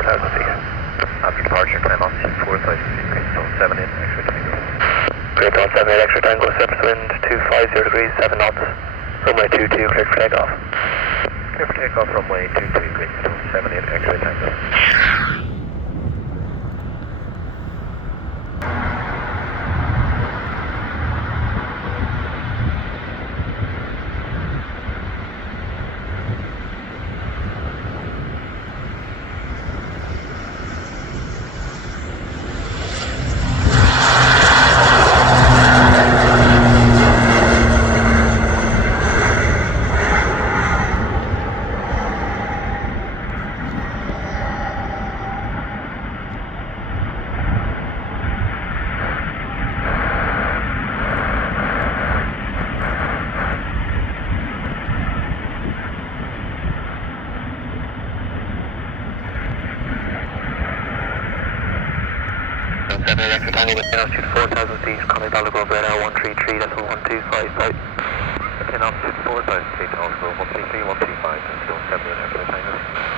4,000 feet. After departure, climb altitude 4,000 feet, great zone 78, extra tango. Great zone 78, extra tango, surface wind 250 degrees, 7 knots. Runway 22, clear for takeoff. Clear for takeoff, runway 22, great zone 78, extra tango. Extra tango with altitude 4,000 feet, Connie Dollar Grove radar 133.1255. Maintain altitude 4,000 feet, also 133, 135, and 78 extra tango.